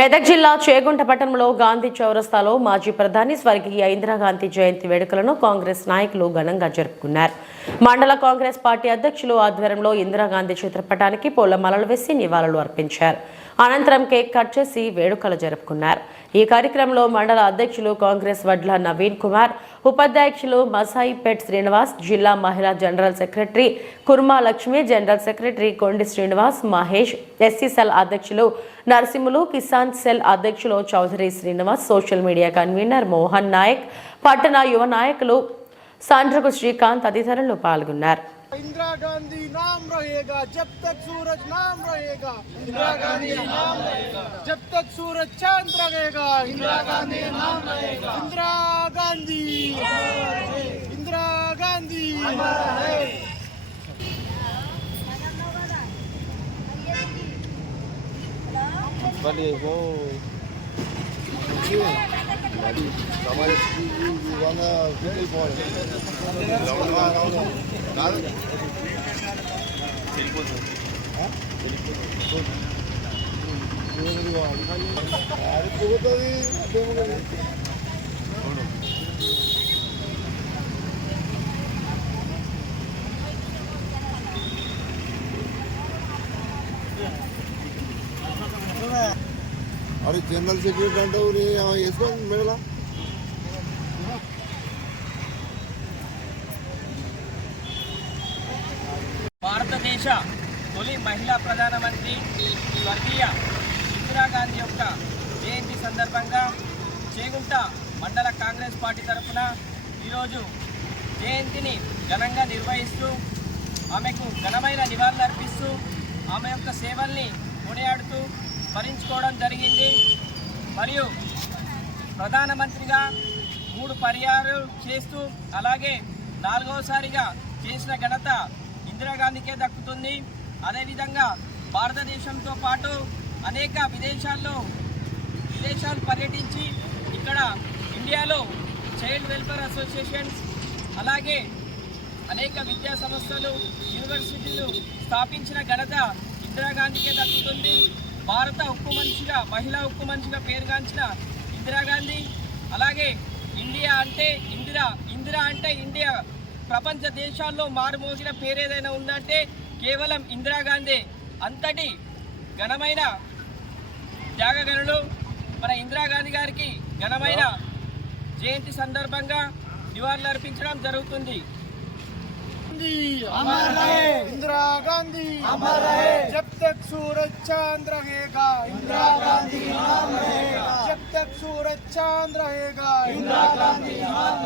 మెదక్ జిల్లా చేగుంట పట్టణంలో గాంధీ చౌరస్తాలో మాజీ ప్రధాని స్వర్గీయ ఇందిరాగాంధీ జయంతి వేడుకలను కాంగ్రెస్ నాయకులు ఘనంగా జరుపుకున్నారు. మండల కాంగ్రెస్ పార్టీ అధ్యక్షులు ఆధ్వర్యంలో ఇందిరాగాంధీ చిత్రపటానికి పూలమాలలు వేసి నివాళులు అర్పించారు. అనంతరం కేక్ కట్ చేసి వేడుకలు జరుపుకున్నారు. ఈ కార్యక్రమంలో మండల అధ్యక్షులు కాంగ్రెస్ వడ్ల నవీన్ కుమార్, ఉపాధ్యక్షులు మసాయిపేట్ శ్రీనివాస్, జిల్లా మహిళా general secretary Kurma Lakshmi, general secretary Kondi Srinivas, Mahesh, SC cell అధ్యక్షులు నరసింహులు, కిసాన్ సెల్ అధ్యక్షులు Chowdary Srinivas, social media convener Mohan Naik, పట్టణ యువ నాయకులు సండ్రకు శ్రీకాంత్ తదితరులు పాల్గొన్నారు. इंदिरा गांधी नाम रहेगा जब तक सूरज नाम रहेगा, इंदिरा गांधी नाम रहेगा जब तक सूरज चांद रहेगा, इंदिरा गांधी नाम रहेगा, इंदिरा गांधी इंदिरा गांधी अरे जनरल सेक्रेटरी अंटे मेडला భారతదేశ తొలి మహిళా ప్రధానమంత్రి స్వర్గీయ ఇందిరాగాంధీ యొక్క జయంతి సందర్భంగా చేగుంట మండల కాంగ్రెస్ పార్టీ తరఫున ఈరోజు జయంతిని ఘనంగా నిర్వహిస్తూ ఆమెకు ఘనమైన నివాళులర్పిస్తూ ఆమె యొక్క సేవల్ని కొనియాడుతూ స్మరించుకోవడం జరిగింది. మరియు ప్రధానమంత్రిగా 3 పర్యాయాలు చేస్తూ అలాగే 4వసారిగా చేసిన ఘనత ఇందిరాగాంధీకే దక్కుతుంది. అదేవిధంగా భారతదేశంతో పాటు అనేక విదేశాలు పర్యటించి ఇక్కడ ఇండియాలో చైల్డ్ వెల్ఫేర్ అసోసియేషన్స్ అలాగే అనేక విద్యా సంస్థలు యూనివర్సిటీలు స్థాపించిన ఘనత ఇందిరాగాంధీకే దక్కుతుంది. భారత ఉక్కు మనిషిగా మహిళా ఉక్కు మనిషిగా పేరుగాంచిన ఇందిరాగాంధీ అలాగే ఇండియా అంటే ఇందిరా అంటే ఇండియా ప్రపంచ దేశాల్లో మారుమోగిన పేరేదైనా ఉందంటే కేవలం ఇందిరాగాంధీ. అంతటి ఘనమైన త్యాగగనులు మన ఇందిరాగాంధీ గారికి ఘనమైన జయంతి సందర్భంగా నివాళులు అర్పించడం జరుగుతుంది. अमर रहे इंदिरा गांधी, अमर रहे जब तक सूरज चांद रहेगा, इंदिरा गांधी नाम रहेगा जब तक सूरज चांद रहेगा, इंदिरा गांधी नाम